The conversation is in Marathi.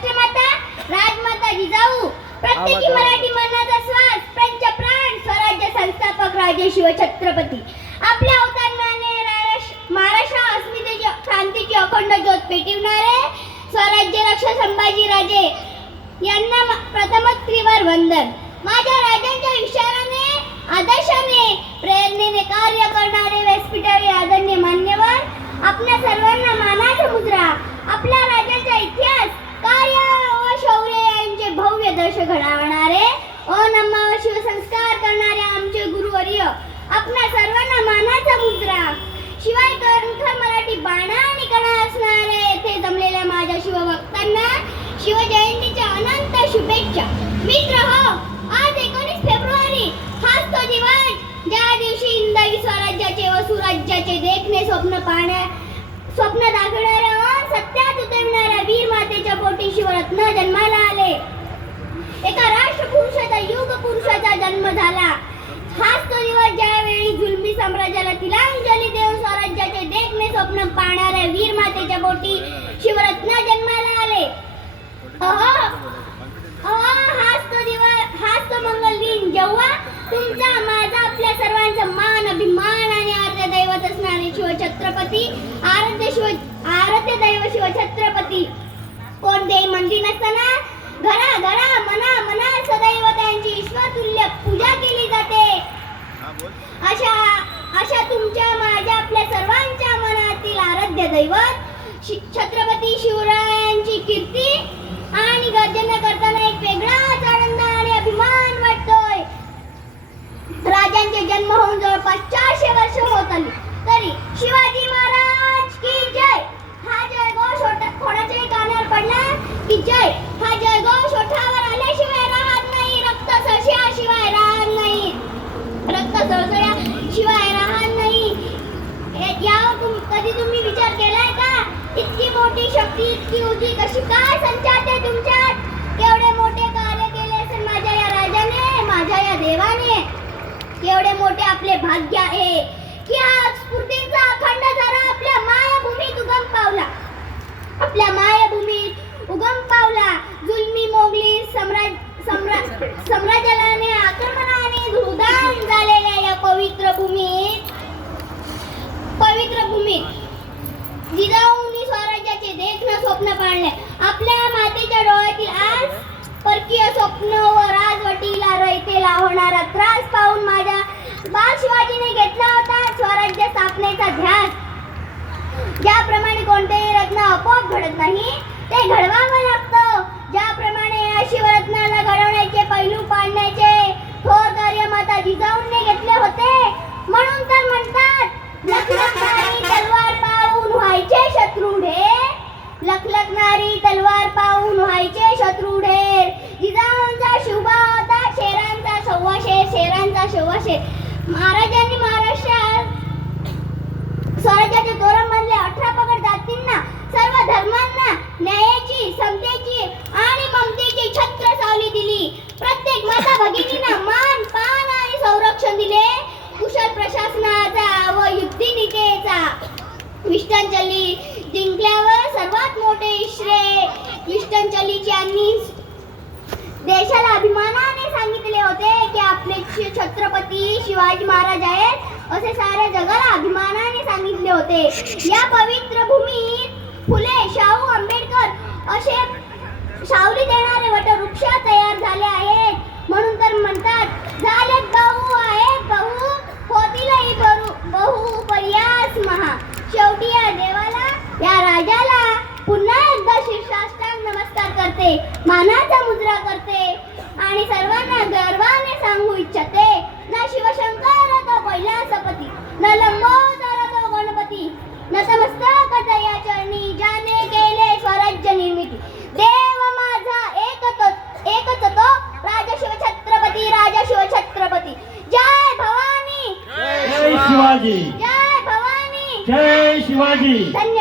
राष्ट्रमाता राजमाता जिजाऊ प्रत्येकी मराठी मनाचा श्वास पंचप्राण स्वराज्य संस्थापक राजे शिवछत्रपती आपल्या अवतरणाने महाराष्ट्र अस्मितेची क्रांतीची अखंड ज्योत पेटविणारे स्वराज्य रक्षक संभाजी राजे यांना प्रथमच त्रिवार वंदन. माझ्या राजांच्या इशाराने आदर्शाने प्रेरणेने कार्य करणारे व्यासपीठावर आदरणीय मान्यवर आपल्या सर्वांना मानाचा मुद्रा आपल्या राज्याचा इतिहास कार्य व शौर्य यांचे भव्य दर्श घडवणारे अनम्य शिवसंस्कार करणारे आमचे गुरुवर्य आपल्या सर्वांना मानाचा मुद्रा. शिवाय खर मराठी बाणा आणि कणा असणाऱ्या येथे जमलेल्या माझ्या शिवभक्तांना शिवजयंतीच्या अनंत शुभेच्छा. मित्र हो, आज 19 फेब्रुवारी हाच तो दिवस ज्या दिवशी हिंदवी स्वराज्याचे व सुराज्याचे देखणे स्वप्न दाखवणाऱ्या सत्यात उतरणाऱ्या वीर मातेच्या पोटी शिवरत्न जन्माला आले. एका राष्ट्रपुरुषाचा युग पुरुषाचा जन्म झाला. हाच तो दिवस ज्यावेळी जुलमी साम्राज्याला तिलांजली देऊन स्वराज्याचे देखणे स्वप्न पाहणाऱ्या वीर मातेच्या पोटी शिवरत्न जन्माला आले. हाच तो मंगल दिन जेव्हा तुमचा माझा आपल्या सर्वांचा मान अभिमान आणि आराध्य दैवत असणारे शिवछत्रपती आराध्य दैव शिवछत्रपती कोणतेही मंदिर नसताना घरा घरा मना मना सदैव त्यांची ईश्वरतुल्य पूजा केली जाते. अशा तुमच्या माझ्या आपल्या सर्वांच्या मनातील आराध्य दैवत छत्रपती शिवरायांची कीर्ती आणि गर्जना करताना एक वेगळाच आनंद आणि अभिमान वाटतोय. राजांचे जन्म होऊन जवळपास 400 वर्ष होत आली तरी शिवाजी महाराज की जय हा जयघोष कोणाच्याही कानावर पडला की जय हा जयघोष ओठावर आल्याशिवाय राहत नाही. रक्त सळसळ्याशिवाय राहत नाही. रक्त सळसळ्याशिवाय राहत नाही. यावर कधी तुम्ही विचार केलाय का? इतकी मोठी शक्ती इतकी ऊर्जा कशी काय संचारते तुमच्यात? केवढे मोठे कार्य केले असेल माझ्या या राजाने, माझ्या या देवाने. केवढे मोठे आपले भाग्य आहे की आज स्फूर्तीचा अखंड झरा आपल्या मायभूमीत उगम पावला. आपल्या मायभूमीत उगम पावला. जुलमी मोगली साम्राज्याने आक्रमणाने धुळदाण झालेल्या या पवित्र भूमीत जिजाऊंनी स्वराज्याचे देखणं स्वप्न पाळले. आपल्या मातेच्या डोळ्यातील आज परकीय स्वप्न व राजवटीला रयतेला होणारा त्रास पाहून माझ्या बाल शिवाजीने घेतला होता स्वराज्य स्थापनेचा ध्यास. ज्याप्रमाणे कोणतेही रत्न आपोआप घडत नाही ते घडवावं लागतं. ज्याप्रमाणे या शिवरत्नाला घडवण्याचे पैलू पाडण्याचे थोर कार्य माता जिजाऊंनी घेतले होते. म्हणून तर म्हणतात लखलखणारी तलवार पाहून व्हायचे शत्रू ढेर. लखलखणारी तलवार पाहून व्हायचे शत्रू ढेर. जिजाऊंचा शुभा होता शेरांचा शेर. महाराजांनी महाराष्ट्रात स्वराज्याचे तोरण बांधले. 18 पगड जातींना सर्व धर्मांना न्यायाची समतेची आणि ममतेची छत्र सावली दिली. प्रत्येक माता भगिनींना मान पान आणि संरक्षण दिले. कुशल प्रशासनाचा व युद्धनीतीचा विष्टनचली जिंकल्यावर सर्वात मोठे श्रेय विष्टनचलीचे यांनी देशाला अभिमानाने सांगितले होते की आपले छत्रपती शिवाजी महाराज आहेत असे साऱ्या जगाला अभिमानाने सांगितले होते. या पवित्र भूमीत फुले शाहू आंबेडकर असे सावली देणारे वटवृक्ष तयार झाले आहेत. म्हणून तर म्हणतात झालेत बहु आहेत बहु होतीलही बहु पर्यास महा. शेवटी या देवाला या राजाला पुन्हा एकदा शीर्षाष्टांग नमस्कार करते, मानाचा मुद्रा करते आणि सर्वांना गर्वाने सांगू इच्छिते न शिवशंकर तो कैलासपती न लंबोदर तो गणपती नतमस्तक दया चरणी ज्याने केले स्वराज्य निर्मिती. देव माझा एकच तो राजा शिवछत्रपती. जय भवानी, जय शिवाजी, जय भवानी, जय शिवाजी. धन्यवाद.